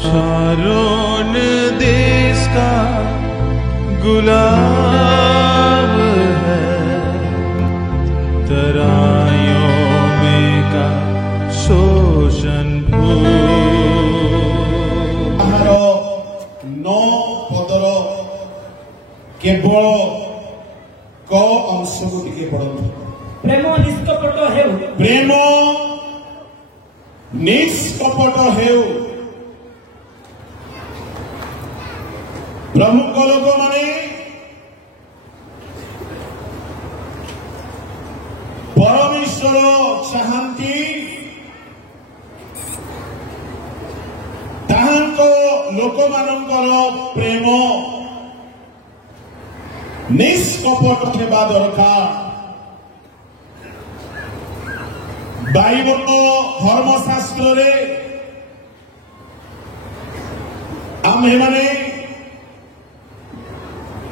Sharon देश का गुलाब है, तराइयों में का शोषण नौ पदर केवल क अंश को टिके पड़ो। प्रेम निष्कपट हेउ, प्रेम निष्कपट हेउ। प्रमुख लोक माने परमेश्वर चाहती ताहांको लोक मानकर प्रेम निष्कपट हेबा दरकार। बाइबल धर्मशास्त्र रे आमे माने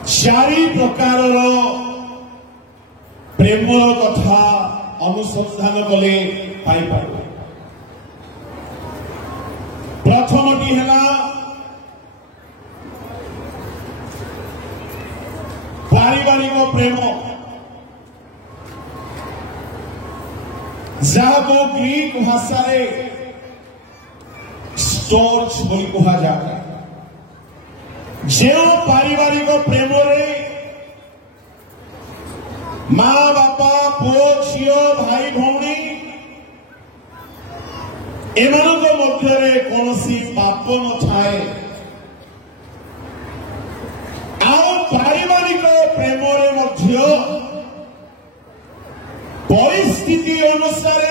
चारि प्रकार प्रेम कथा अनुसंधान कले पाई पार। प्रथमटी है पारिवारिक प्रेम, जहां ग्रीक भाषा स्टोर्च बोली कहा जाता है। जो पारिवारिक प्रेम रे माँ बापा पुओ झियो भाई भौणी एमानक मध्य कौन पाप न थाए। पारिवारिक प्रेम रे मध्य परिस्थिति अनुसार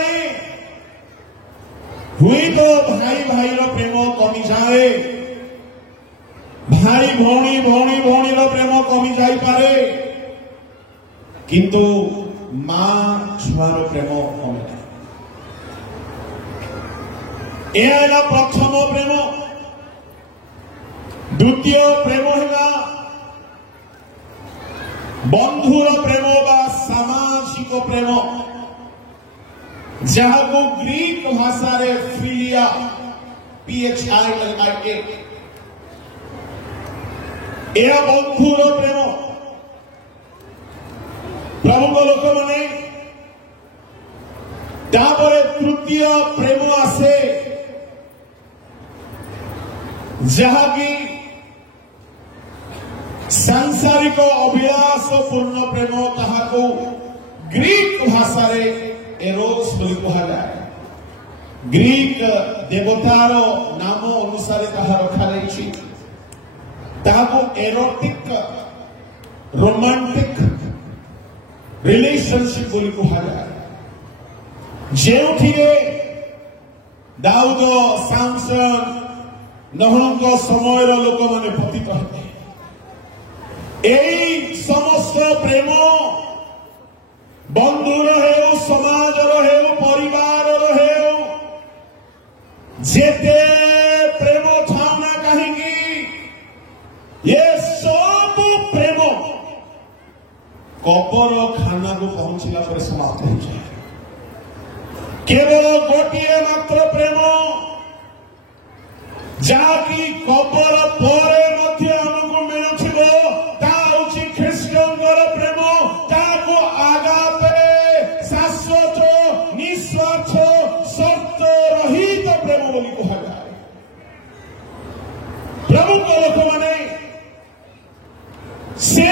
हुई तो भाई भाई प्रेम कमी जाए, भाई भौणी भौणी भौणी प्रेम कमी जाई पारे, किंतु मां छुआर प्रेम कमी ना। यह प्रथम प्रेम। द्वितीय प्रेम है बंधुर प्रेम बा सामाजिक प्रेम, जहां को ग्रीक भाषा रे फिलिया PHI लगा के यह बंधुर प्रेम। प्रमुख लोक माने तापर तृतीय प्रेम आसे, जहां की सांसारिक अभिलाष पूर्ण प्रेम, ताहाको ग्रीक भाषा रे एरोस बोली कहा जाए। ग्रीक देवतार नाम अनुसार ताहा रखा जाइछि। ताहाको एरोटिक रोमांटिक रिलेशनशिप बोली कहा जाए। जेउथिरे दाऊद सामसन नहुंको समय लोक माने पतित होते। यही समस्त प्रेम बंधुर हेउ, समाजर हेउ, परिवार हेउ, जेते प्रेम थाना कहीं ये सब प्रेम कबर खाना को पहुंचला पर समाप्त हो जाए। केवल गोटे मात्र प्रेम जाकि कबर पर आमको मिलुथिबो ता होछि ख्रीष्टंकर प्रेम, ताको आगापे शाश्वत निस्वार्थ शर्त रहित प्रेम बोली कहा जाए। प्रमुख लोक माने से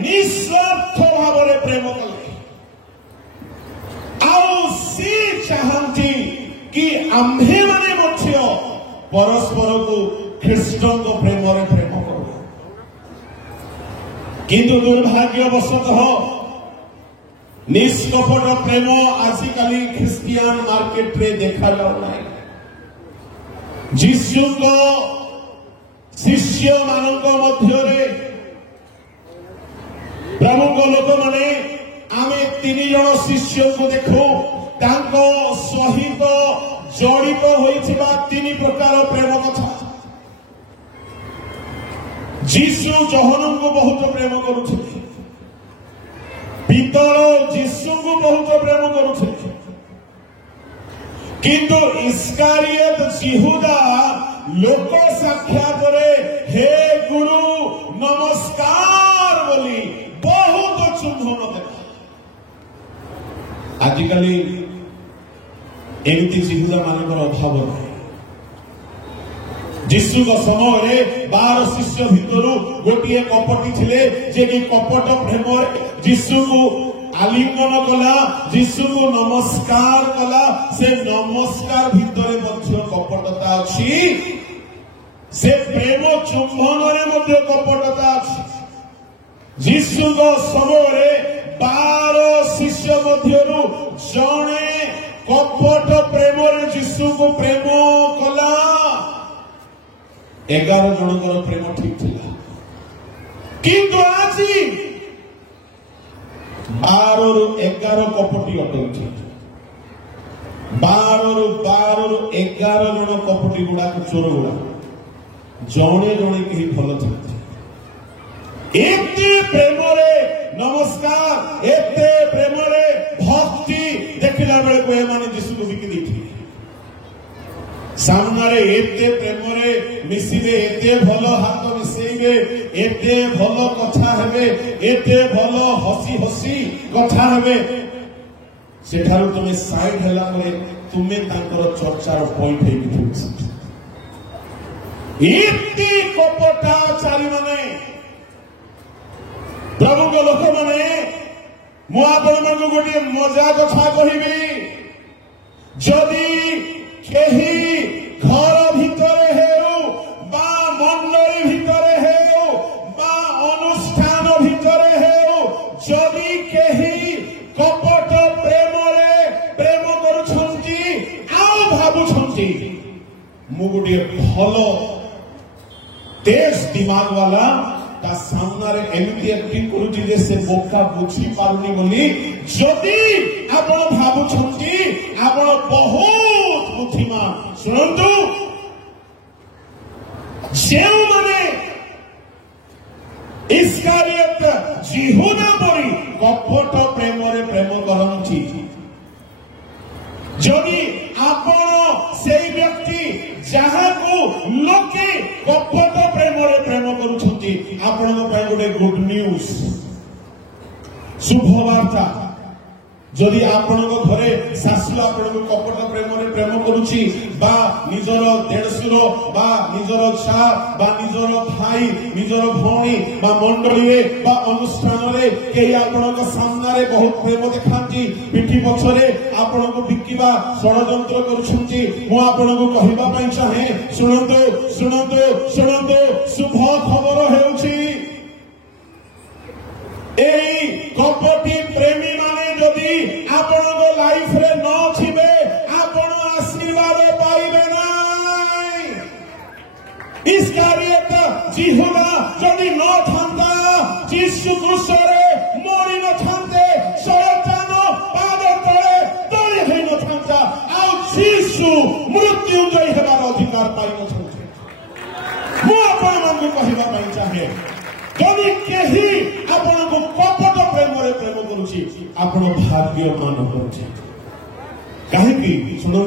निस्वार्थ भाव में प्रेम कले, आउ से चाहती कि आम्भे माने मध्य परस्पर को ख्रीष्टों को प्रेम रे प्रेम करो। किंतु दुर्भाग्यवशतः निष्कपट प्रेम आजिकाली ख्रिस्टियान मार्केट रे देखा जाऊ ना। जीशु को शिष्य मानक मध्य प्रमुख लोक माने आमे 3 जन शिष्य को देखो, तांको सहित जड़ित होइथिबा 3 प्रकार प्रेम कथा। जीशु जहन को बहुत प्रेम करुथिले, पितर जीशु को बहुत प्रेम करुथिले, किंतु इस्कारियत जिहुदा लोक साक्षात हे गुरु नमस्कार बोली बहुत चुंबन देखा। आजिकल एमती चिन्ह मानकर अभाव नहीं। जीशु समय 12 शिष्य भितर गोटे कपटी थे जे कि कपट प्रेम जीशु को आलिंगन कला, जीशु को नमस्कार कला। से नमस्कार भितर कपटता अच्छी, से प्रेम चुंबन कपटता अच्छी। जीशु समय 12 शिष्य मध्यरु जणे कपट प्रेम जीशु को प्रेम कला। 11 जनकर प्रेम ठीक थिला, किंतु आज 12 रु 11 कपटी अटंती। 12 रु 11 जन कपटी गुड़ा चोर गुड़ा जणे जणे कहीं भल था। एते प्रेम नमस्कार, एते प्रेम भक्ति देखला बेले को माने जीशु को बिकी दी। सामने एते प्रेम मिसिबे, एते भल हाथ मिसेबे, एते भल कथा हेबे, एते भल हसी हसी कथा हेबे। सेठारु तुमे साइड हैला परे तुमे तांकर चर्चार पॉइंट हेबि तुमे। एते कपटाचारी माने प्रभु को लोक माने मु आपण मानकु गोटे मजा कथा कहिबी। जदि केही घर भितर हेउ बा मंडली भितर हेउ बा अनुष्ठान भितर हेउ, जदि केही कपट प्रेम करुछंती आउ भाबुछंती मु गोटे भल तेज दिमाग वाला ता सामने एमती एक्टिंग करुची जे से बोका बुझी पारुनी बोली जदि आपण भाबुछंती आपण बहुत बुद्धिमान। शुणु जो माने इस्कारियत जिहुदा परी कपट प्रेम करती, जदि आपण से व्यक्ति जहाँ को लोके कपट प्रेम करुछंती आपण गोटे गुड न्यूज शुभवार्ता। जदि आपण घरे शाशु आपण कपट प्रेम करुची बा निजर देढ़शुर बा निजर छा बा निजर भाई निजर भौणी बा मंडली बा अनुष्ठान कई आपण सामने बहुत प्रेम देखाती, पिठी पछरे आपण को बिकिबा षड़यंत्र करुछंती। मु आपण को कहिबा पई चाहे सुनंतो सुनंतो सुनंतो शुभ खबर हेउची एई कपटी प्रेमी माने जदि आपण लाइफ रे न थिबे आपण आशीर्वाद पाइबे नाही। इस्कारियत जिहुदा जदि न थांता जीशु क्रूसरे मरि न थांते, शयतान पाद तळे तळे होई न थांता, आ जीशु मृत्युंजय हेबार अधिकार पाइ न थांते। मु आपण मानकु कहिबा पई चाहे जदि केही आपण को कपट प्रेम करुची आपण भाग्यमान होचे। कहीं शुणु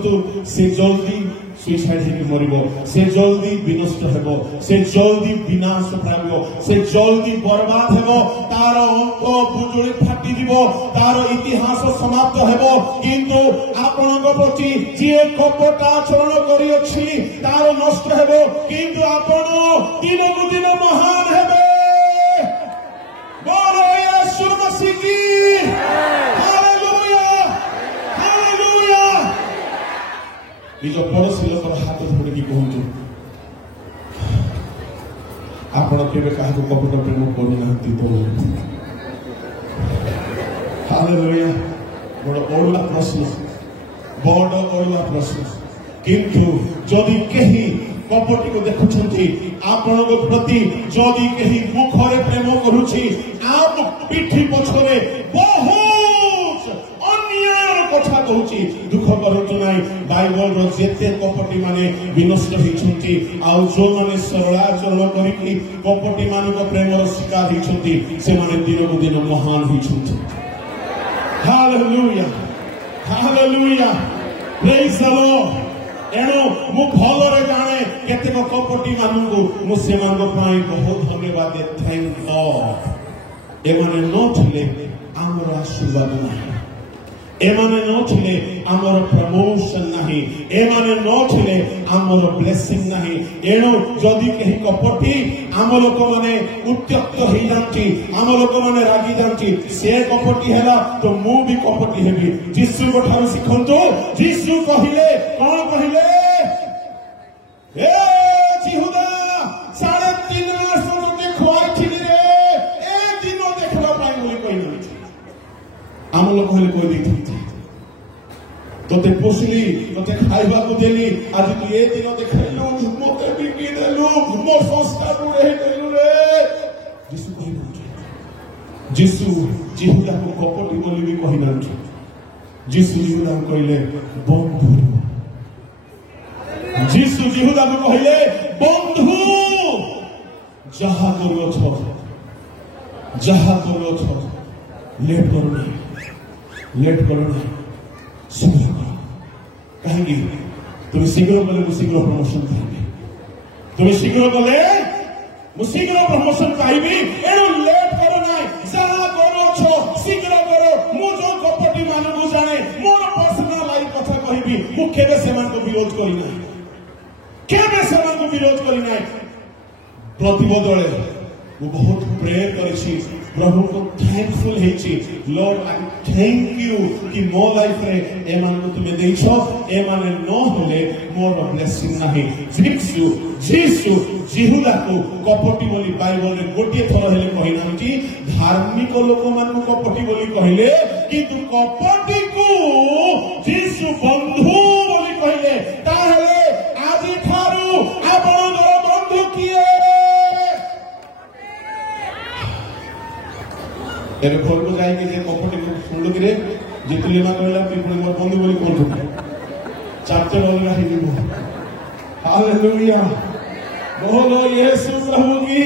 से जल्दी सुइसाइड होकर मरिबो, से जल्दी विनष्ट हेबो, से जल्दी विनाश पाइबो, से जल्दी बर्बाद हेबो, तार अंक बुजुड़ी फाटी दिबो, तार इतिहास समाप्त हेबो। किंतु आपनक प्रति जे कपटाचरण करी अछि तार नष्ट हेबो, किंतु आपण दिन को दिन महान हेबे। बोलो यीशु मसीह की हालेलुया हालेलुया। निज पड़ोसी लोक हाथ धरिकी कहतु आपण केबे काहाको कपट प्रेम करूनांती बोल। हालेलुया। बड़ ओला प्रश्न, बड़ ओला प्रश्न। किंतु जदि केही कपटी को देखुछंती आपण प्रति जदि केही मुखरे प्रेम करूछि आप पिठी पछरे बहुत अन्याय कथा कहूछि, दुख करतु नाही। बाइबल रो जेते कपटी माने विनष्ट होइछंती आ जो माने सरलाचरण करिकि कपटी मानक प्रेमर शिकार होइछंती से माने दिन को दिन महान होइछंती। Hallelujah hallelujah praise the Lord. एणु मु भलरे जाने केतेक कपटी मानू मुझे बहुत धन्यवाद दे। थैंक गॉड एमाने नथिले आमर आशीर्वाद नहीं, एमाने नथिले आमर प्रमोशन नहीं, एमाने नथिले आमर ब्लेसिंग नहीं। एणु जदि कहीं कपटी आम लोक माने उत्त्यक्त हो जाती, आम लोक माने रागी जाती, से कपटी है तो मु भी कपटी हेबी। जीशु को ठार शिखंतु। जीशु कहले कौन कहले? जिहुदा 3.5 मास तुझे खुआई रे ए दिन देखला पाई बोली कहि नहीं। आम लोक कहले कोई देखि तोते पोषली तोते खाइबा को देली, आज तू ए दिन देखलु मोते बिकी देलु मो संस्कार रे देलु रे। जीशु कहले, जीशु जिहुदा को कपटी बोली भी कहि नहीं। जीशु जिहुदा कहले बंधु। जीशु जिहुदा को कहले बंधु, जहा करो छ लेट करो नहीं शीघ्र करो। कहेंगे तुम शीघ्र गले शीघ्र प्रमोशन पाइबी, तुम शीघ्र गले शीघ्र प्रमोशन पाइबी। एणु लेट करो ना, जहा करो छ शीघ्र करो। मु जो कपटी मानू जाने मोर पर्सनल लाइफ कथा कहबी, मु केबे सेमान को विरोध करी नाही, केबे सेमान को विरोध करी नाही। प्रतिबदले वो बहुत प्रेयर करी, प्रभु को थैंकफुल है। लॉर्ड आई थैंक यू कि मो लाइफ रे एमान को तुमे देइछो, एमाने न होले मोर ब्लेसिंग नाही। जीसु जिहुदा को कपटी बोली बाइबल रे गोटे थर हेले कहि नांती। धार्मिक लोक मान को कपटी बोली कहिले, किंतु कपटी को जीसु बंधु बोली कहिले। ताहेले आजि थारु आपनर बंधु किए? एरे फोन को जाई के जे कपटी को सुनलो कि रे जितले मा कहला कि पुणी मोर बंधु बोली कोन चारते बोली रही दिबो। हालेलुया, बोलो यीशु प्रभु की।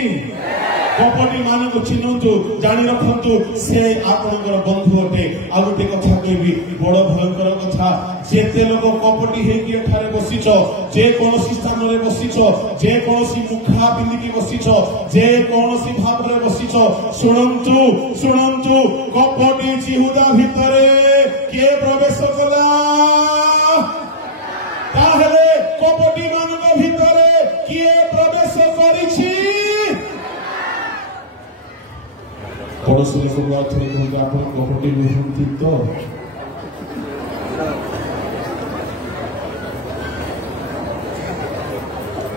कपटी मान को चिन्हतु, जानी रखतु से आपनकर बंधु अटे। आ गोटे कथा कहबी, बड़ भयंकर कथा। जेते लोक कपटी हे कि एठारे बसिछ, जे कोनोसी स्थान रे बसिछ, जे कोनोसी मुखा पिंदिकी बसिछ, जे कोनोसी भाव रे बसिछ, सुनंतु कपटी जिहुदा भितरे के प्रवेश कला? ताहेले कपटी मानक भितरे किए प्रवेश करिछि? पड़ोसी लोक अर्थ कहते आप कपटी नुहंती तो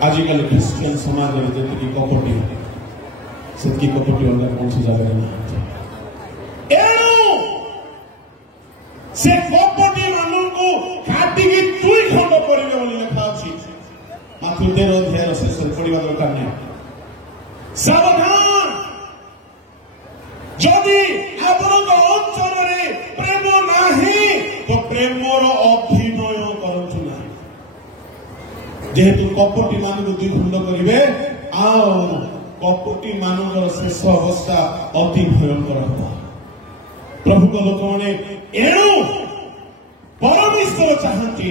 आजिकल क्रिश्चियन समाज में जी कपटी से कपटी अलग कौन सी जगह ना से कपटी मान को काटिकी दुई खंड पड़े बोली लिखा अच्छी। मात्र 13 अध्याय शेष पढ़ा दरकार नहीं। सावधान, जदि आपन अंचल प्रेम नाही तो प्रेमर अभिनय करतु ना। जेहेतु कपटी मान को दुई खंड करेंगे, कपटी मान शेष अवस्था अति भयंकर हम। प्रभु को लोक मैंने एणु परमेश्वर चाहती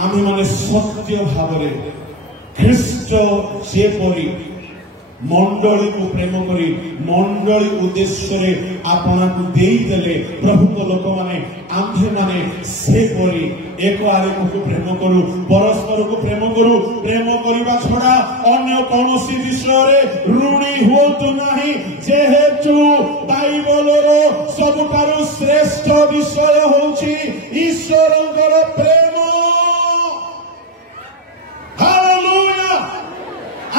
आम मैंने सत्य भाव ख्रीष्ट जेपरी मंडली को प्रेम करी मंडली उद्देश्य आपना को देले। प्रभु को लोक माने आम्भे माने से परी एक आरेक को प्रेम करू, परस्पर को प्रेम करू। प्रेम करबा छड़ा अन्य कौनसी विषय रे ऋणी होतु नाही। जेहेतु बाइबल रो सबुठारु श्रेष्ठ विषय होछि ईश्वरଙ୍କର प्रेम। हालेलुया।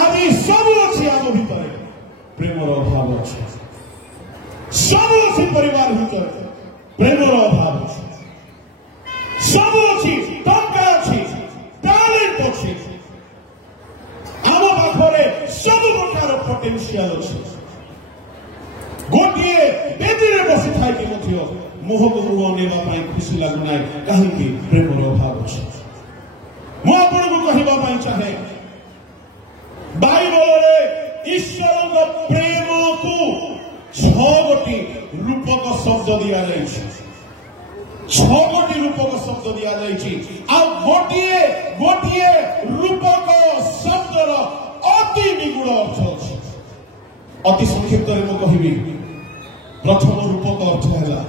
आदि सब अच्छी आम भितर प्रेमर अभाव अच्छे, सब अच्छी परिवार भीतर प्रेमर अभाव अच्छे, सब अच्छी टंका अच्छी, टैलेंट अच्छी, आम पाखरे सब प्रकार पोटेंशियल अच्छे। गोटे बेदी रे बसी थाई कि मध्य मुह को मुह अनेवा पाई खुशी लागुना कहीं प्रेमर अभाव अच्छे। मु आपन को कहबा पाई चाहे बाइबल रे ईश्वर प्रेम को 6 गोटी रूपक शब्द दिया जाए, 6 गोटी रूपक शब्द दिया जाए। आ गोटे रूपक शब्द अति संक्षिप्त में कहबी प्रथम रूपक अर्थ है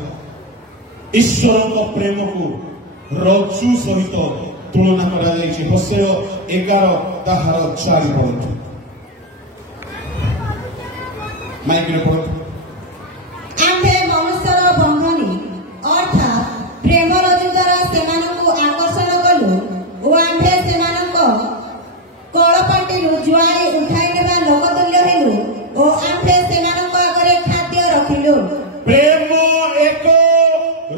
ईश्वर प्रेम को रज्जु सहित तुलना करा जायछि। होशेय 11 ताहार 4 पद माइक रे पद आम्भे मनुष्यर बंधनी अर्थात प्रेम रज्जु द्वारा सेमानकु आकर्षण कलु ओ आम्भे सेमानक कळपाटीरु जुआई उठाई नेबा लोकतुल्य हेलु ओ आम्भे सेमानक आगरे खाद्य रखिलु। प्रेम एक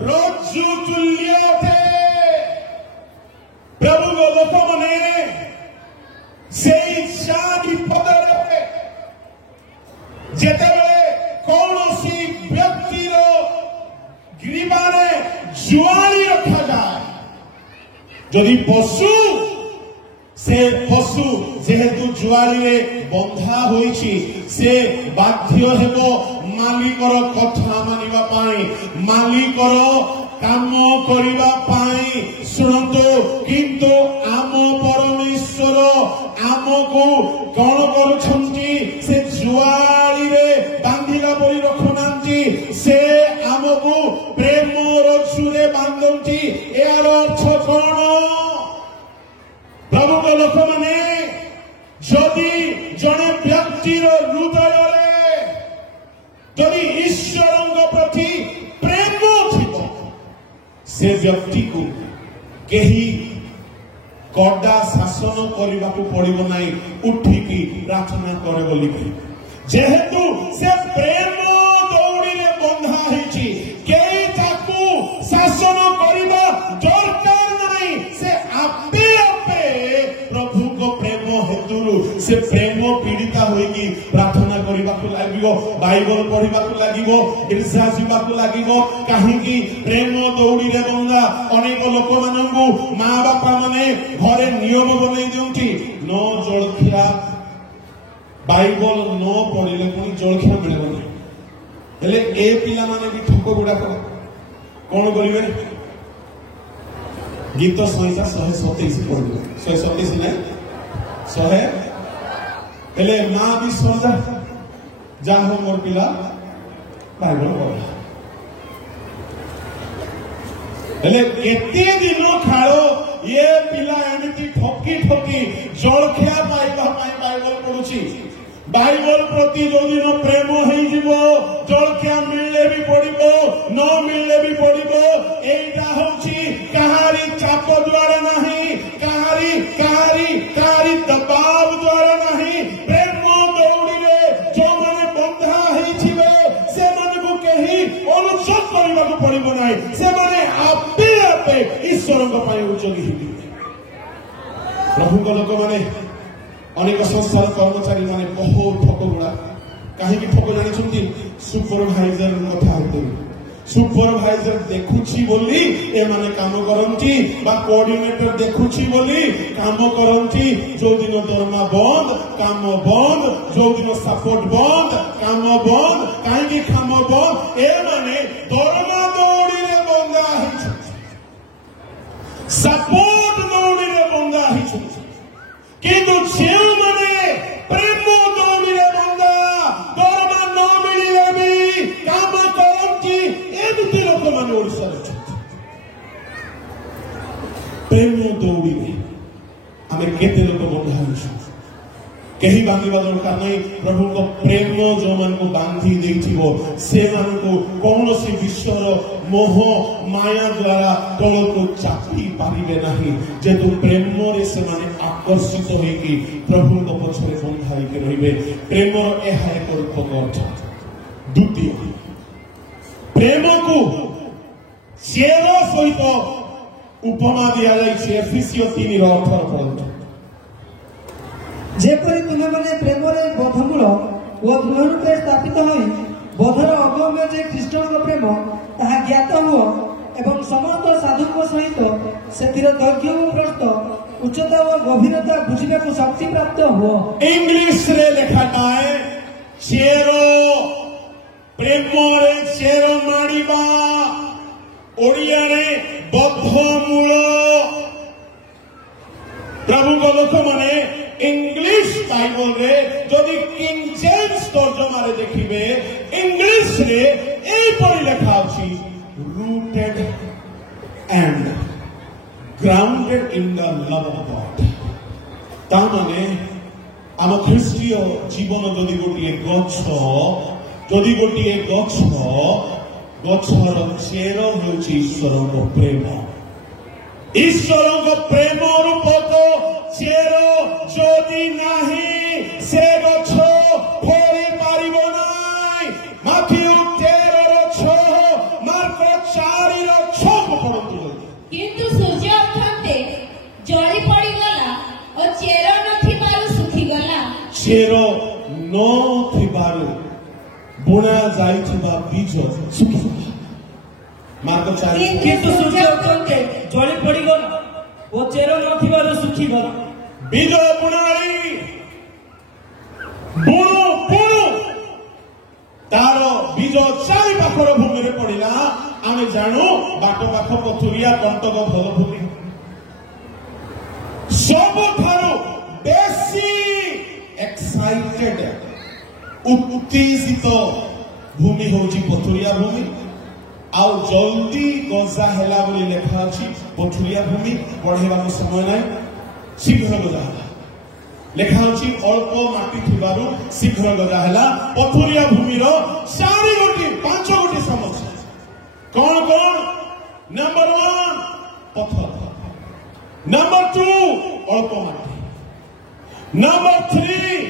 रज्जु तुल्य थे। प्रभु लोक मने से इच्छा विपद जेतेबेले कौनसी व्यक्ति ग्रीबारे जुआली रखा जाए जदि पशु से पशु जेहेतु जुआली बंधा होइछि से बाध्य हेबो मालिकर कथा मानिबा पाई मालिकर काम करिबा पाई। सुनंतु किंतु आम परमेश्वर आमको कौन करुछंती से जुआली रे बांधिला परि रखुनांती से आमको प्रेम रज्जुरे बांधंती। यार अर्थ कौन? प्रभु को लोक माने जदि जने व्यक्तिर हृदय जदि ईश्वर प्रति प्रेम थिबो से व्यक्ति को केही कड़ा शासन करने को पड़ो ना उठिकी प्रार्थना करे बोली जेहेतु से प्रेम दौड़ी में बंधा होइछि केही ताकू शासन करबा दरकार नहीं। से आपे आपे प्रभु को प्रेम हेतु से प्रेम पीड़िता होइकी प्रार्थना करबा को लागिवो बाइबल पढ़िबा को लागिवो ईर्ष्या जीवा को लागिवो काहेकि प्रेम दौड़ी रे बंधा अनेक लोक माननकु मां बापा माने घरे नियम बनै दिउंती न जलखिया बाइबल न पढ़िले पुनी जलखिया मिलबो हेले ए पिला माने भी ठोक गुडा कोन करिवे गीत संहिता 127 पढ़िले 127 नै 100 हेले मां भी सोजा जा हो मोर पिला बाइबल पढ़ा हेले केते दिन खाओ ये पिला एमती ठोकी ठोकी जलखिया पाइबा बाइबल पढ़ुची बाइबल प्रति जो दिन प्रेम होई जीवो जलखिया मिलले भी पड़िबो न मिलले भी पड़िबो। एटा होची कहारी चाप द्वारा नहीं कहारी दबाव द्वारा नहीं। प्रेम दौड़ी रे जो माने बंधा होई छिबे से माने को केही अनुसत करबा को पड़िबो नाही से माने आपे आपे ईश्वर को पाई उचली हिबी। प्रभु को लोक माने अनेक संस्थार कर्मचारी माने बहुत ठक गुड़ा कहीं ठक जानी सुपरभाइजर कथा होते सुपरभाइजर देखुची बोली ए माने काम करंती बा कोऑर्डिनेटर देखुची बोली काम करंती जो दिन दरमा बंद काम बंद जो दिन सपोर्ट बंद काम बंद कहीं काम बंद ए माने दरमा दौड़ी रे बंदा है सपोर्ट दौड़ी रे बंदा है किंतु जेउ माने प्रेम दौड़ी रे बंदा दरमा न मिलिले भी काम करंती एमती लोक माने ओडिसा प्रेम दौड़ी रे आमे केते लोक बंधा होइछु केही बांधिबा दरकार नहीं। प्रभु को प्रेम जो मन को बांधी देथिबो से मन को कौनसी विश्वर मोह माया द्वारा तल को चापी पारिबे नहीं। जेतु प्रेम रे से माने आकर्षित होइकी प्रभु को पछरे बंधाई के रहिबे। प्रेम एहा एक रूपक अर्थ। द्वितीय प्रेम को चेर सहित उपमा दिया जाइछे एफिसियो 3:18 पढ़ंतु जेपरि तुमे माने प्रेम रे बधमूल ओ दृढ़ रूपे स्थापित होई बधर अगम जे ख्रीष्टन को प्रेम ताहा ज्ञात हो एवं समस्त साधुत्व सहित सेतिर दैर्घ्य और प्रस्थ उच्चता और गभीरता बुझिबा को शक्ति प्राप्त हो। इंग्लिश रे लिखा है चेरो प्रेम रे चेरो मानिबा ओडिया रे बधमूल। प्रभु को लोक माने इंग्लिश बाइबल रे जदि किंग जेम्स तर्जमा रे इंग्लिश रे ए परि लिखा अछि rooted and grounded in the love of God. ता माने आम ख्रीष्टीय जीवन जदि गोटे गछ गछर चेर होउछि ईश्वर प्रेम। ईश्वर प्रेम रूपक चेर जदि नाही से गछ फଳି पारिबो नाही। Matthew 13:6 mark 4:6 पढନ୍ତୁ। किंतु सूर्य उठते जଳି पड़ीगला और चेर नथिबारु सुखीगला। चेर नथिबारु बुणा जाइथिबा बीज सुखीगला। मार्क 4 किंतु सूर्य उठते जଳି पड़ीगला और चेर नथिबारु सुखीगला। बीज बुणारी बुणु तार बीज चारि पाखर भूमि रे पड़िला। आमे जानू बाट पाख पथुरिया कंटक भल भूमि सबठारु बेसी एक्साइटेड उत्तेजित भूमि होची पथुरिया भूमि। आउ जल्दी गजा हेला बोली लेखा अछि पथुरिया भूमि बढ़ेबाक समय नाही शीघ्र गजा हेला लेखा अछि अल्प माटी थिबारु शीघ्र गजा हेला। पथुरिया भूमि रो 5 गोटी समस्या कौन कौन? नंबर 1 पत्थर, नंबर 2 अल्प माटी, नंबर 3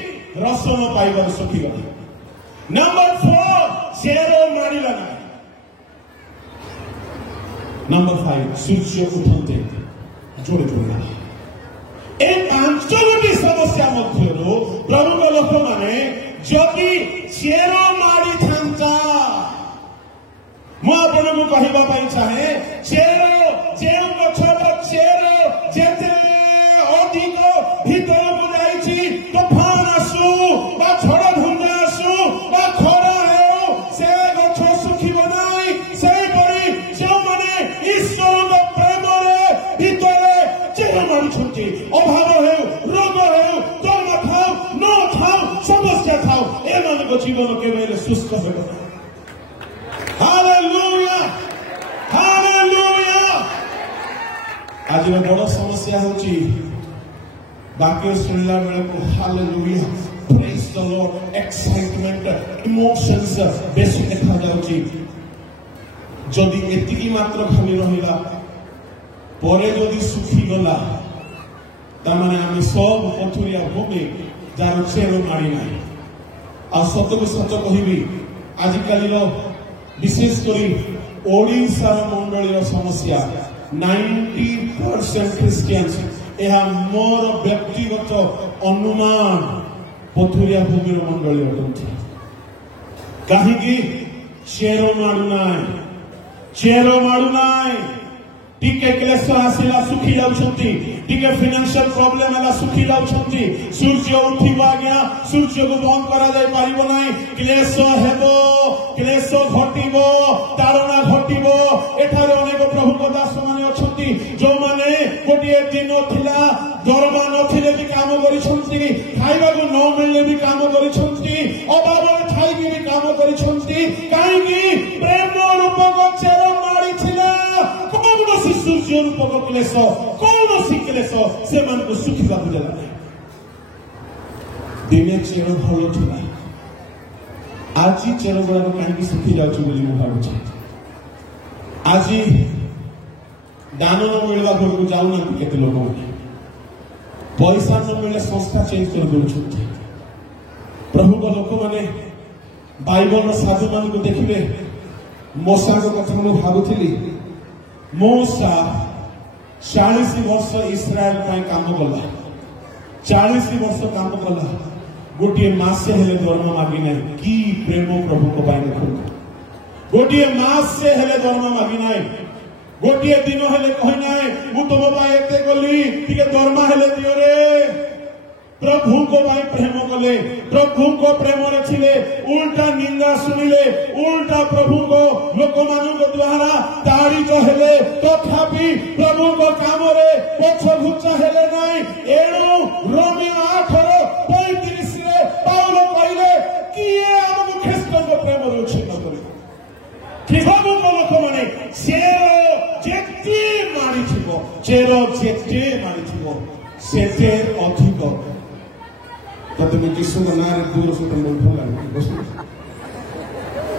रसन पाइबार सुखीगला, नंबर 4 चेर मारिला ना, नंबर 5 सूर्य उठते जोड़े जोड़े। ए 5 गोटी समस्या मध्य प्रभु लोक माने जदि चेर मारी थांता ମୁଁ ଆପଣଙ୍କୁ କହିବା ପାଇଁ ଚାହେଁ ଚେର ଯେଉଁ ଗଛର ଚେର ଯେତେ ଅଧିକ ଭିତରକୁ ଯାଇଛି ତୋଫାନ ଆସୁ ବା ଝଡ଼ ଧୁନ୍ଦା ଆସୁ ବା ଖରା ହେଉ ସେ ଗଛ ଶୁଖିବ ନାହିଁ। ସେହିପରି ଯେଉଁମାନେ ଈଶ୍ୱରଙ୍କ ପ୍ରେମରେ ଭିତରେ ଚେର ମାରୁଛନ୍ତି ଅଭାବ ହେଉ ରୋଗ ହେଉ ଦରମା ଥାଉ ନଥାଉ ସମସ୍ୟା ଥାଉ ଏମାନଙ୍କ ଜୀବନ କେବେ ହେଲେ ସୁସ୍ଥ ହେବ ନାହିଁ। Hallelujah hallelujah. आज बड़ समस्या होची वाक्य सुनला बेले को hallelujah praise the Lord excitement emotions बेसी देखा जाउची। जदि एतिकी मात्र खाली रहिला परे जदि सुखी गला ता माने आमे सब पथुरिया भूमि जार चेर मारी नाही। आ सत को सच कहिबी आजिकाली रो विशेषकर ओडिशा मंडली समस्या 90% ख्रिस्टियंस यह मोर व्यक्तिगत अनुमान पथुरिया भूमि मंडली अटंती। कहीं चेर मारू नाई टिके क्लेश आसिला सुखी जाउछंती, टिके फाइनेंशियल प्रॉब्लम हला सुखी जाउछंती। सूर्य उठिबो आज्ञा सूर्य को बंद करा जाय पारिबो नाही। क्लेश हेबो क्लेश घटिबो तारणा घटिबो। एठारे अनेक प्रभु दास माने अछंती जो माने गोटे दिन थिला दरमा नथिले भी काम करिछंती, खाइबा को न मिलले भी काम करिछंती, अभाव ठाई भी काम करिछंती। काहे कि प्रेम रूपक चेर मारी थिला कौन सूर्य रूपक क्लेश कौन क्लेश से मन को सुखिबा देला नहीं। दिने चेर भल थिला आज चेर गुड़ा कहीं सुखी जाऊँ बोली मुझे भावुँ। आज दान न मिलवा घर को जाऊना केते लोक पैसा न मिले संस्था चेंज कर दौरान। प्रभु को लोक मैंने बाइबल साधु मान को देखिए मूसा को कथा मुझे भावुली। मूसा 40 वर्ष इस्राएल काम कला 40 वर्ष काम कला गोटे मासे हेले दरमा मागी ना कि प्रेम प्रभु को देखो गोटे मासे हेले दरमा मागी ना गोटे दिन हेले कहना मु तुम एते गली टिके दरमा हेले दियो रे। प्रभु को प्रेम कले प्रभु को प्रेम थिले उल्टा निंदा सुनिले उल्टा प्रभु को लोक मान द्वारा ताड़ित हेले तथापि प्रभु को काम रे पछ घुचा हेले नाही। एणु रोमी 8:35 रे पाउल कहले किए हमको ख्रीष्ट को प्रेम रे छिन्न करे सेठे अधिक तो तुम यीशु ना दूर से तुम भूल बस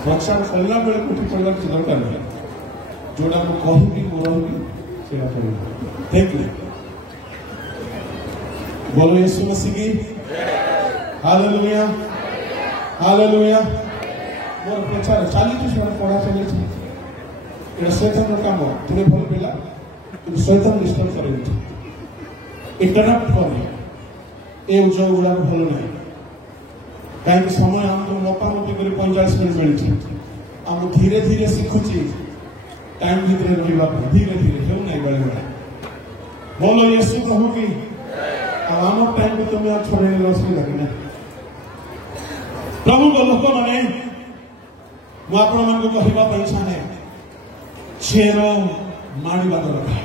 रक्षा सरला बेले उठी पड़वा कि दरकार नहीं जोड़ा मैं कहूँगी बोलूँगी सेवा करूँगी। Thank you. बोलो यीशु मसीह की हालेलुया हालेलुया। मोर प्रचार चली पढ़ा चली ये शैतान काम तुम भल पिला तुम शैतान डिस्टर्ब कर इंटरप्ट कर ये उद्योग गुड़ा भल ना कहीं समय आमको मोटामोटी कर 45 मिनट मिलती आम धीरे धीरे शिखुची टाइम भीतर रहा धीरे धीरे हो ना बेले बेले। बोलो यीशु कहू कि आम टाइम को तुम्हें छोड़े असुविधा कि प्रभु को लोक मैंने मुझे कहवाई चाहे चेर माड़ा दरकार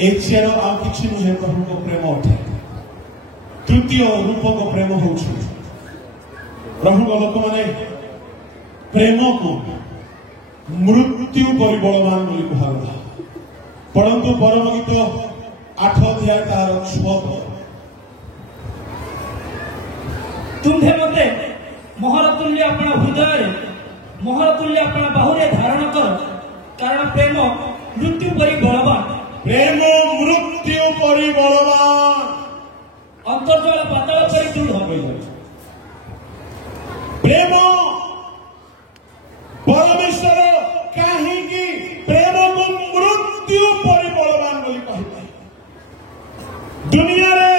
ए चेर आ कि नुहे प्रभु को प्रेम अटे। तृतीय रूप को प्रेम हो प्रभु को लोक मैंने प्रेम को मृत्यु पर बलवान बोली कहला पढ़ंतु परम गीत 8 अध्याय तार 6 तुम्हें मते मोहर तुल्य अपना हृदय मोहर तुल्य अपना बाहुरे धारण कर कारण प्रेम मृत्यु परी बलवान प्रेम मृत्यु परी बलवान अंतर्जल पाताल परी दृढ़ प्रेम परमेश्वर कहीं प्रेम को मृत्यु परी बलवान बोली कहते दुनिया रे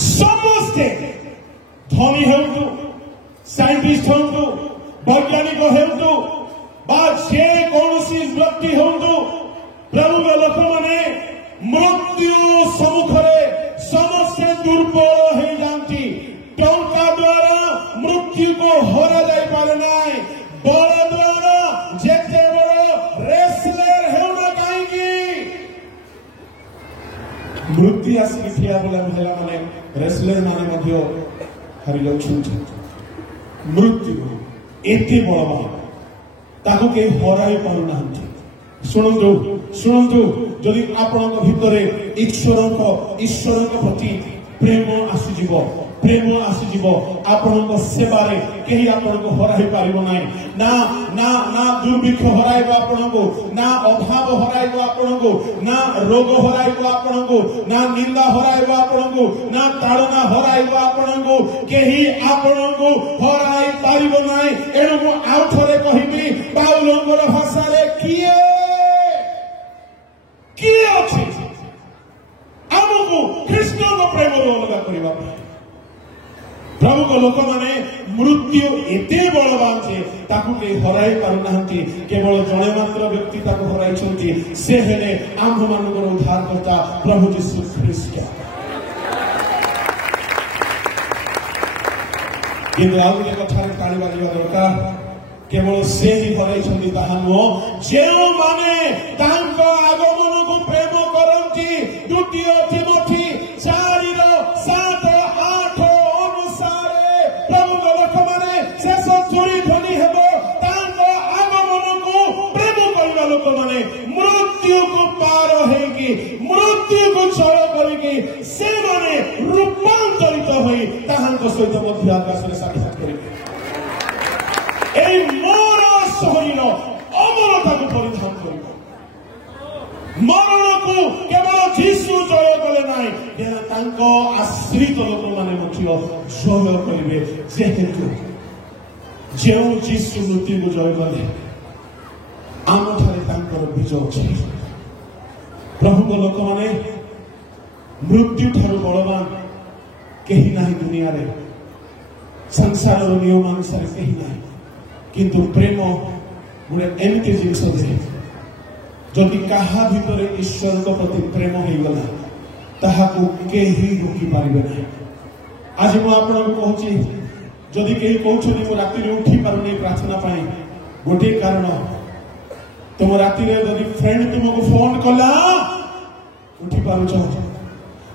समस्ते धनी हेतु साइंटिस्ट हेतु वैज्ञानिक हेतु जे कौन व्यक्ति हेतु प्रभु लोक मैंने मृत्यु सम्मुखें समस्ते दुर्बल हो जाती टंका द्वारा मृत्यु को हरा जाई पारे नाई बल द्वारा जेते बड़ रेसलर हेउना कहीं मृत्यु आसिक ठिया बोला महिला माने रेसलर माने मध्य हारि जाउछन्ति। मृत्यु एते बलवान ताको के हराई पारु नाहंती। शुणु शुणु जदि आपण भितरे ईश्वर प्रति प्रेम आसीजिव आपण सेवारे कहीं आपण को हराई पारिबो नाही ना ना ना दुर्भिक्ष हराइबो आपण को ना अभाव हराइबो आपण को ना रोग हराइबो आपण को ना निंदा हराइबो आपण को ना ताड़ना हराइबो आपण को कहीं आपण को हराई पारिबो नाही। एणु मु आउ थरे कहिबी पाउलंकर भाषा रे किए अछि आमको कृष्ण को प्रेम अलग करबा प्रभु को लोक मैंने मृत्यु एते बलवान जे ताकू के हराई पारु नाहंती केवल जणे मात्र व्यक्ति ताकू हराई छंती से हेले आम्भ मानकर उद्धार करता प्रभु यीशु ख्रीष्ट। किंतु आउ एक कथा रे ताली बाजिबा दरकार केवल से ही हराई छंती ताहा नुह जेउ माने तांको आगमन को प्रेम करंती। द्वितीय तिमोथी 4:7-8 प्रभु को लोक मैंने शेष चोरी ध्वनि हेबो तांको आगमन को प्रेम करबा लोक मैंने मृत्यु को पार होइकी मृत्यु को जय करिकी से माने रूपांतरित होई ताहांको सहित मध्य आकाश रे साक्षात करिके ए मोर शरीर अमरता को परिधान करिबो। मरण को केवल यीशु जय कले नाही तांको आश्रित लोक माने मध्य जय करिवे जेहेतु जेउ यीशु मृत्यु को जय कले आम ठारे तांकर विजय अछि। प्रभु को लोक माने मृत्यु ठारू बलवान केही नाही दुनिया रे संसार नियम अनुसार केही नाही किंतु प्रेम गोटे एमती जिनस दे जदि कहा भितर ईश्वर प्रति प्रेम हो गला ताहाको केही रोकी पारिबे नाही। आज मु आपन को कहूची जदि केही कहउछनी मु राति रे उठी पारुनी प्रार्थना पाई गोटे कारण तुम राति रे जदि फ्रेंड तुमको फोन कला उठी पारुछ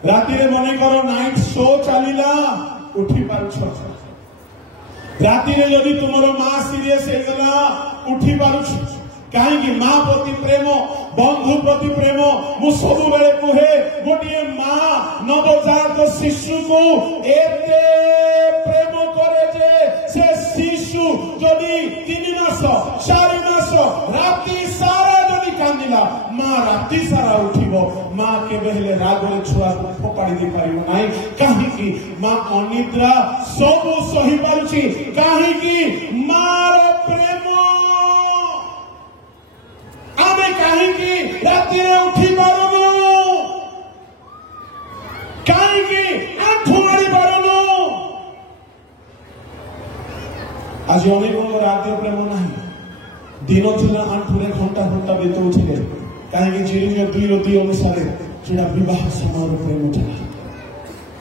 राति रे मने करो नाइट शो चलीला उठी पारुछ राति रे जदि तुमरो मां सीरियस हे गला उठी पारुछ कहीं माँ प्रति प्रेम बंधु प्रति प्रेम मु सब बेले कहे गोटे माँ नवजात शिशु को एते प्रेम करे जे से शिशु जदि 3 मास 4 मास राति सारा जदि कांदिला माँ राति सारा उठिबो माँ केबे हेले रागरे छुआ को फोपाड़ी दे पारिबो नाही कहीं माँ अनिद्रा सब सही पारुची कहीं माँ प्रेम आमे कहीं राति उठी पारुनु कहीं आंठू मारी पारुनु आज अनेक राति प्रेम नहीं दिन थिला आंठूरे घंटा घंटा बीतौथिले कहीं जीवन 2 अनुसार जोड़ा विवाह समय प्रेम था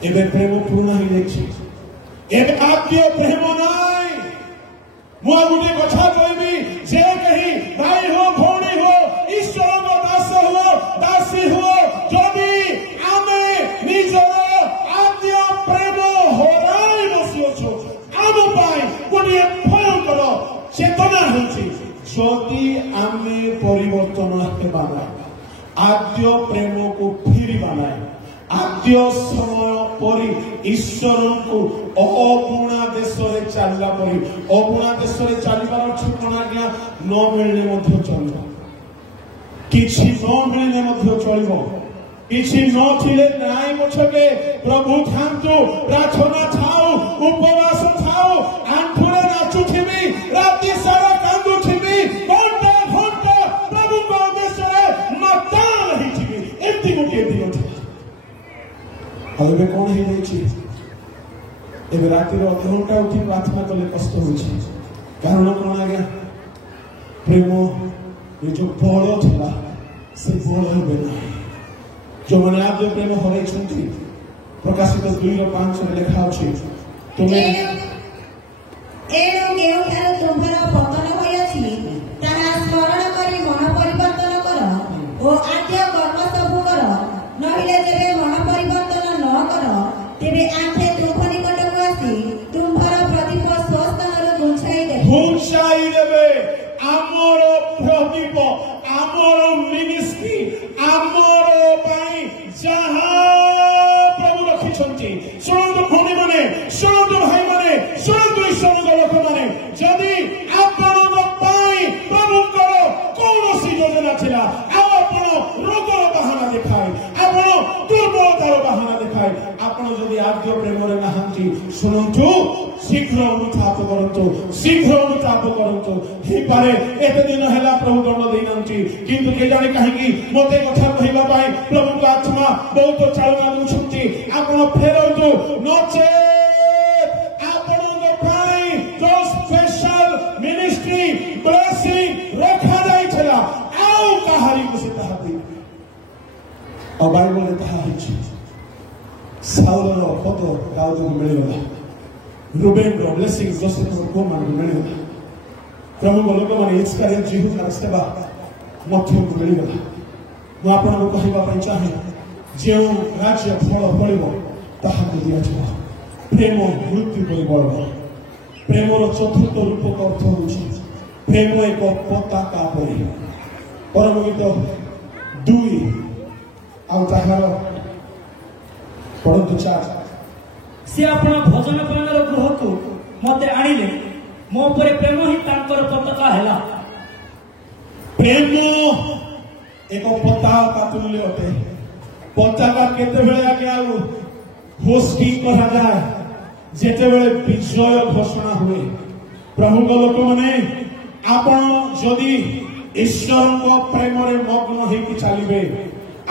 एबे प्रेम पूर्ण ही देखछि एबे आत्मीय प्रेम नाई मु गोटे कथा कहबी जे कहीं भाई हो भौणी हो ईश्वर को दास हो दासी हो जदि आमे निजर आत्मीय प्रेम होराई बसियो आम पाई गोटे भयंकर चेतना होछि जदि आमे परिवर्तन हेबा ना आद्य प्रेम को फिर बनाए आद्य समय परी ईश्वर को अपुणा देश में चलला परी अपुणा देश में चलबार ठिकाना क्या न मिलने मध्य चलिबो किछि न मिलने मध्य चलिबो किछि न थिले नाई पछके प्रभु थांतु प्रार्थना थाओ उपवास थाओ आंठुरे नाचुथिबी राति सारा कांदुथिबी घंटा घंटा प्रभु को देशरे माता रहिथिबी एति गोटे दिन था अब कौन ही नहीं एवं राति अध घंटा उठी प्रार्थना कले कष्ट हो कारण कौन आज्ञा प्रेम ये जो बल था से बल हे जो मैंने आप जो प्रेम हर प्रकाशित 2:5 लिखा अच्छे तुम्हें तुम्हारा पतन स्मरण कर मन परिवर्तन कर और आद्य कर्म सब कर नहिले जेबे मन परिवर्तन न कर तेबे आंखे तुम निकटक आसी तुम्हारा प्रदीप स्वस्थान घुंचाई देबे आमर प्रदीप आमर मिनिस्ट्री आमर पाई जहां प्रभु रखिछंती सुनंदु भूमि माने सुनंदु भाई माने सुनंदु ईश्वर लोक माने जदि आपन पाई प्रभु करो कौनसी योजना थिला आपण रोगर बहाना देखाय आपण दुर्बलतार बहाना देखाय आपण जदि आद्य प्रेम रे नाहंती सुनंतु शीघ्र अनुताप करंतु ही पारे एते दिन हैला प्रभु दंड देइनंती किंतु के जाने कहीं मते कथा कहबा पाई प्रभु का आत्मा बहुत चालना दुछंती आपण फेरंतु नचे आपण पाई जो स्पेशल मिनिस्ट्री ब्लेसिंग रखा जाई छला आउ कहारी को से ताहती और बाइबल में कहा है साउल रो पद दाऊद को मिलला रूबेन रो ब्लेसिंग जोसेफ को मान मिलला प्रभु लोक माने इस्राएल जीहू रास्तेबा मध्य को मिलला मु आपन को कहबा पई चाहे जे राज्य फल फलिबो ताहा को दिया छला प्रेम मृत्यु परि बळबो प्रेम रो चतुर्थ रूप को अर्थ होछि प्रेम एक पताका परि परम गीत 2 आउ ताहार परंतु 4 से आपण भजन प्राणर गृह को मते आनिले मो परे प्रेम ही तांकर पताका हैला प्रेम एक पताका तुल्य होते पताका केते बेले आके आउ होस्टी करा जाए जेते बेले विजय घोषणा हुए प्रभु को लोक माने आपण जदी ईश्वर को प्रेम रे मग्न हे कि चलिबे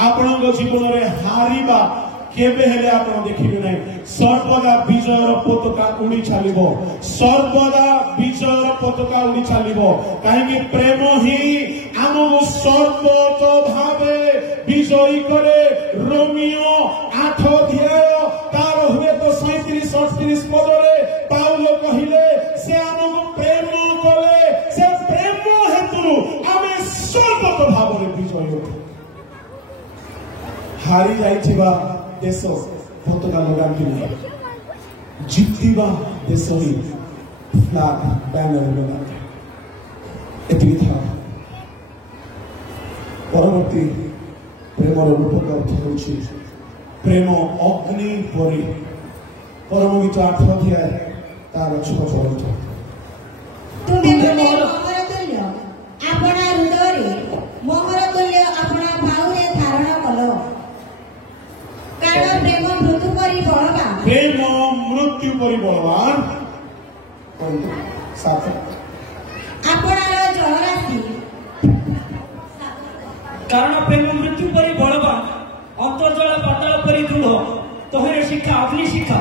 आपण को जीवन रे हारिबा केबे हेले आपण देखिबे नै सर्वदा विजयर पताका उड़ी चलिबो सर्वदा विजयर पताका उड़ी चलिबो काहेकि प्रेम ही हमको सर्वतो भावे विजयी करे रोमियो 8 अध्याय तार हुए तो 37-38 पदरे पाउल कहिले से हमको प्रेम कले से प्रेम हेतु आमे सर्वतो भावे विजयी हारी जाइथिबा देश पताका लगाती नहीं जीतवा देश ही फ्लैग बैनर लगाते एति था परवर्ती प्रेमर रूपक अर्थ होछि प्रेम अग्नि परि परम गीत 8 अध्याय तार 6 पद ତୁମେମାନେ ମୋହର ତୁଲ୍ୟ ଆପଣା ହୃଦୟରେ ମୋହର ତୁଲ୍ୟ ଆପଣା ଭାଉରେ ଧାରଣ କଲ କାରଣ ପ୍ରେମ ମୃତ୍ୟୁ ପରି ବଳବାନ प्रेम मृत्यु परि बलवान साथ ଆପଣାର ଜଳରାଶି କାରଣ ପ୍ରେମ ମୃତ୍ୟୁ ପରି ବଳବାନ ଅନ୍ତର୍ଜଳ ପାତାଳ ପରି ଦୃଢ଼ ତହିଁରେ ଶିକ୍ଷା ଅଗ୍ନି ଶିକ୍ଷା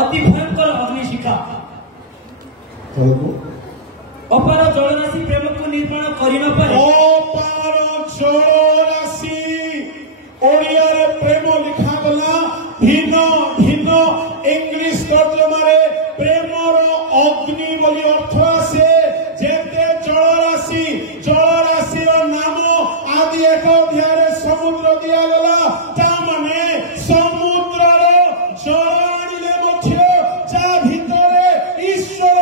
ଅତି ଭୟଙ୍କର ଅଗ୍ନି ଶିକ୍ଷା ଅପାର ଜଳରାଶି ପ୍ରେମକୁ ନିର୍ମାଣ କରି ନପାରେ अपार जलराशि ओडिया रे प्रेम लिखा गला भिन्न भिन्न इंग्लिश तर्जमारे प्रेमर अग्नि बोली अर्थ आसे जेते जलराशि नाम आदि एक अध्याय समुद्र दिया गला ता माने समुद्रर जल आनिले मध्य जा भितरे ईश्वर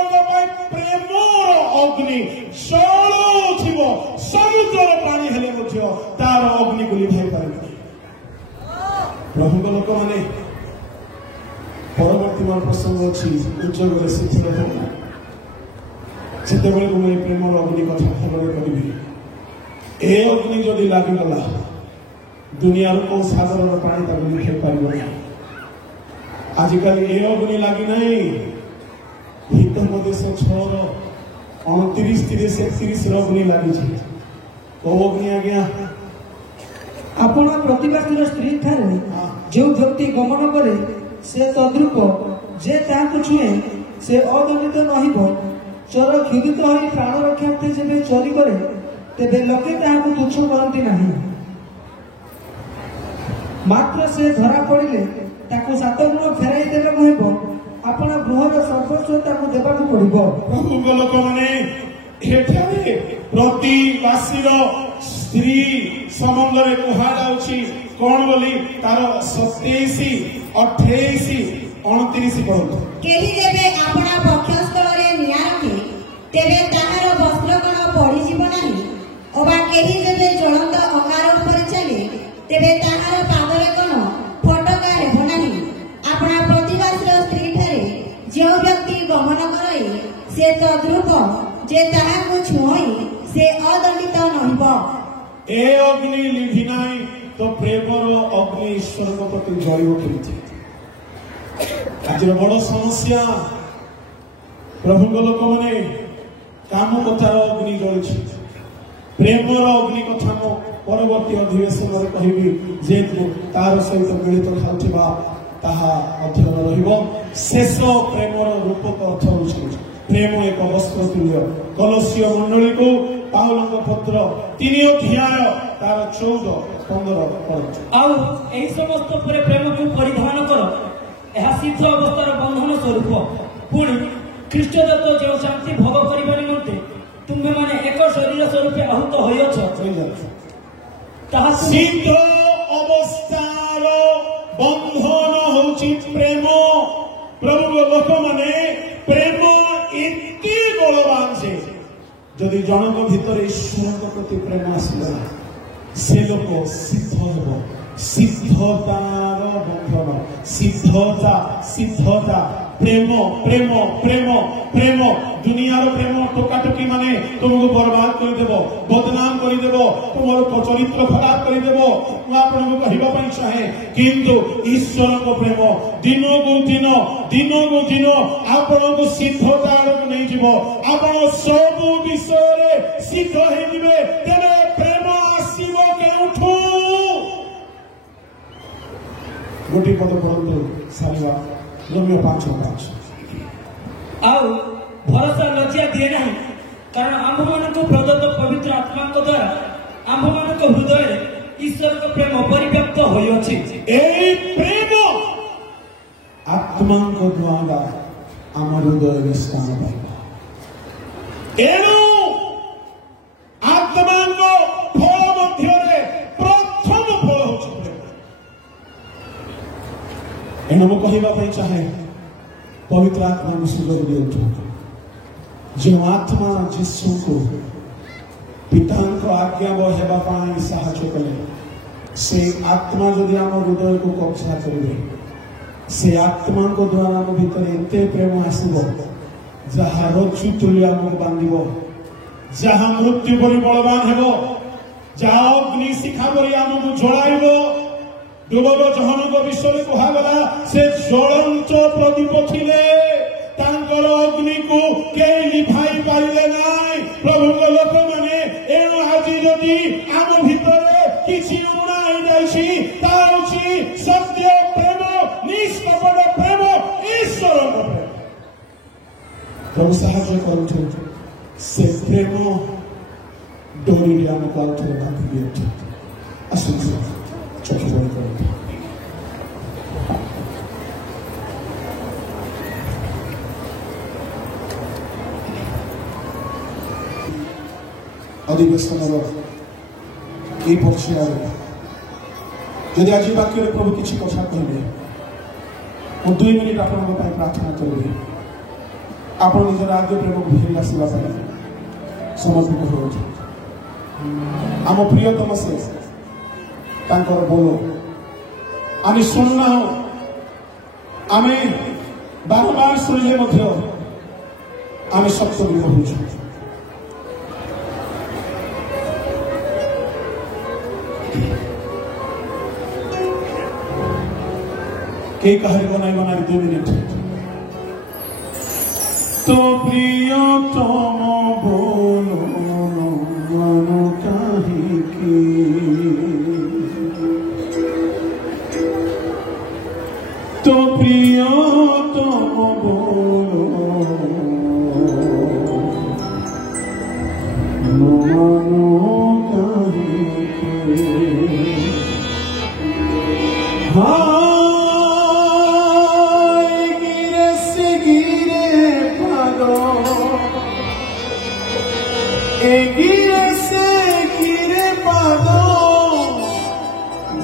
प्रेमर अग्नि जलुथिब समुद्र पानी हेले मध्य तार अग्नि को लिभाई पारे प्रभु लोक माने परवर्ती मान प्रसंग अछि उज्जवल शिथिल होना सेतेबेले को मैं प्रेमर अग्नि कथा खबर करिबी ए अग्नि जदि लागि गला दुनिया को सागर पानी ताको लिखाई पारिबो आजिकल ए अग्नि लागि नाही हित प्रदेश 6 29 30 31 अग्नि लागि छी को अग्नि आज्ञा ଆପଣ ପ୍ରତିବାସୀର ସ୍ତ୍ରୀ ଠାରୁ ଯେଉଁ ବ୍ୟକ୍ତି ଗମନ କରେ ସେ ତଦ୍ରୂପ ଯେ ତାହାକୁ ଛୁଏଁ ସେ ଅଦଣ୍ଡିତ ନହିବ ଚୋର କ୍ଷୁଧିତ ହୋଇ ପ୍ରାଣ ରକ୍ଷାର୍ଥେ ଯେବେ ଚୋରି କରେ ତେବେ ଲୋକେ ତାହାକୁ ତୁଚ୍ଛ କରନ୍ତି ନାହିଁ ମାତ୍ର ସେ ଧରା ପଡ଼ିଲେ ତାକୁ 7 ଗୁଣ ଫେରାଇ ଦେବାକୁ ହେବ ଆପଣ ଗୃହର ସର୍ବସ୍ୱ ତାକୁ ଦେବାକୁ ପଡ଼ିବ ପ୍ରଭୁଙ୍କ ଲୋକମାନେ ଏଠାରେ ପ୍ରତିବାସୀର ସ୍ତ୍ରୀ ସମ୍ବନ୍ଧରେ କୁହାଯାଉଛି କଣ ବୋଲି ତାର 27 28 29 ପଢ଼ନ୍ତୁ କେହି ଯେବେ ଆପଣା ବକ୍ଷସ୍ଥଳରେ ନିଆଁ ରଖେ ତେବେ ତାହାର ବସ୍ତ୍ର କଣ ପଡ଼ିଯିବ ନାହିଁ ଅବା କେହି ଯେବେ ଜ୍ୱଳନ୍ତ ଅଙ୍ଗାର ଉପରେ ଚାଲେ ତେବେ ତାହାର ପାଦରେ କଣ ଫଟକା ହେବ ନାହିଁ ଆପଣା ପ୍ରତିବାସୀର ସ୍ତ୍ରୀଠାରେ ଯେଉଁ ବ୍ୟକ୍ତି ଗମନ କରେ ସେ ତଦ୍ରୂପ ଯେ ତାହାକୁ ଛୁଇଁ ସେ ଅଦଣ୍ଡିତ ନହିବ ए अग्नि लिभि नाही तो प्रेमर अग्नि ईश्वर प्रति जलिब केमिति आज बड़ समस्या प्रभु लोक मैंने काम कथार अग्नि जलुछि प्रेमर अग्नि कथा मो परवर्ती अधिवेशन में कहबी जेतु तार सहित मिलित खाउथिबा ताहा अध्ययन रहिबो शेष प्रेमर रूपक अर्थ होछि प्रेम एक वस्त्र तुल्य कलसीय मंडली को पाउलଙ୍କ पत्र 3 अध्याय तार 14 15 पढ़ ଆଉ ଏହି ସମସ୍ତ ଉପରେ ପ୍ରେମକୁ ପରିଧାନ କର ଏହା ସିଦ୍ଧ ଅବସ୍ଥାର ବନ୍ଧନ ସ୍ୱରୂପ ପୁଣି ଖ୍ରୀଷ୍ଟଦତ୍ତ ଯେଉଁ ଶାନ୍ତି ଭୋଗ କରିବା ନିମନ୍ତେ ତୁମେମାନେ ଏକ ଶରୀର ସ୍ୱରୂପେ ଆହୁତ ହୋଇଅଛ ତାହା सिद्ध अवस्थार बंधन होछि प्रेम प्रभु लोक माने प्रेम एते बलवान छे जदि जनक भीतर ईश्वर प्रति प्रेम आसला से लोक सिद्ध हेबो सिद्धतार बंधन सिद्धता प्रेम प्रेम प्रेम प्रेम दुनियार प्रेम टोकाटोकी माने तुमको बर्बाद कर देबो बदनाम कर देबो तुमर चरित्र खराब कर देबो मैं आपनको कहबा पई चाहे किंतु ईश्वर को प्रेम दिन को दिन आपनको सिद्धता को नहीं जीवो आपण सब विषय रे सिद्ध हे दिबे तेरे प्रेम आसीबो केउठू गोटी पद पढନ୍ତୁ सारिवा रोमियो 5:5 ଆଉ ଭରସା ଲଜ୍ଜା ଦିଏ ନାହିଁ କାରଣ ଆମ୍ଭମାନଙ୍କୁ ପ୍ରଦତ୍ତ ପବିତ୍ର ଆତ୍ମାଙ୍କ ଦ୍ୱାରା ଆମ୍ଭମାନଙ୍କ ହୃଦୟରେ ଈଶ୍ୱରଙ୍କ ପ୍ରେମ ପରିବ୍ୟାପ୍ତ ହୋଇଅଛି ଏହି ପ୍ରେମ ଆତ୍ମାଙ୍କ ଦ୍ୱାରା ଆମ ହୃଦୟରେ ସ୍ଥାନ ପାଇବ ଏଣୁ ଆତ୍ମାଙ୍କ ଫଳ ମଧ୍ୟରେ ପ୍ରଥମ ଫଳ ହେଉଛି ପ୍ରେମ एणु मु कहवाई चाहे पवित्र आत्मा को सुजोग दिंतु जो आत्मा जीसु को पिता आज्ञा होगा साहाय्य कले से आत्मा जदि आम हृदय को कब्जा करेंगे से आत्मा को द्वारा आम भीतर एत प्रेम आसब जहाँ रज्जु तुल्य आमको बांध जहाँ मृत्यु परि बलवान हो जहाँ अग्नि शिखा परि आमको जलाइब दुर्लभ जहन विषय कहगला से ज्वलंत प्रदीप थिले तांकर अग्नि को केई लिभाई पारिले नाई प्रभु लोक माने एणु आज जदि आम भितरे किछि उणाई जाइछि ता होछि सत्य प्रेम निष्कपट प्रेम ईश्वर प्रेम प्रभु साहाय्य करथु से प्रेम डोरी आमको आउथरे बांधि दियंतु आसु चोखी बंद करथु अधिवेशन ये पर्याय जदि आज वाक्य प्रभु किसी कथा कहे मु 2 मिनिट आप प्रार्थना करी आप निजर आगे प्रेम फेरी आसवा समर्पित हो आम प्रियतम से बोलो आम शुणुना आम बार बार शुणिले आम सत्य कहूँ कई कहरी बना 2 मिनिट तो प्रियतम बोलो मन कहीं की तो प्रियतम बोलो मन कहीं की हाँ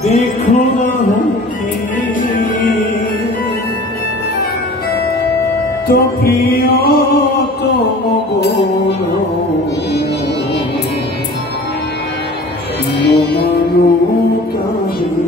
देखो तो प्रिय तुम बोलो मनो कहीं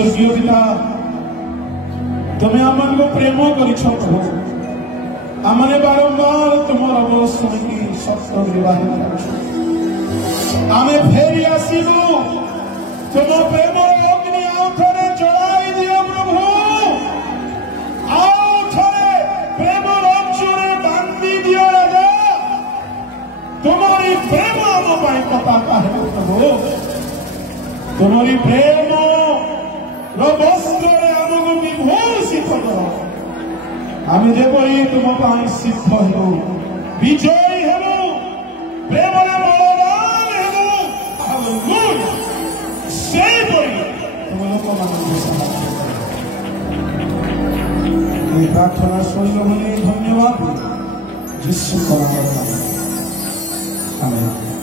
स्वर्गीय पिता तुम्हें आमन को प्रेम कर प्रभु आमने बारंबार तुम आवाज सुनिकी सत्य विवाहित आमे फेरी आसीबु तुम प्रेम अग्नि आउ थरे जलाई दियो प्रभु आउ थरे प्रेम रक्षणे बांधी दियो राजा तुम्हारी प्रेम आम पाई पताका है प्रभु तुम्हारी प्रेम वस्त्र आमको विभूषित करो आम जेपरी तुम पाई सिद्ध हो विजयी हेबु प्रेम बलवान हेबु हालेलुया से तुम लोक मान प्रार्थना सुनियो धन्यवाद जिसु आमेन।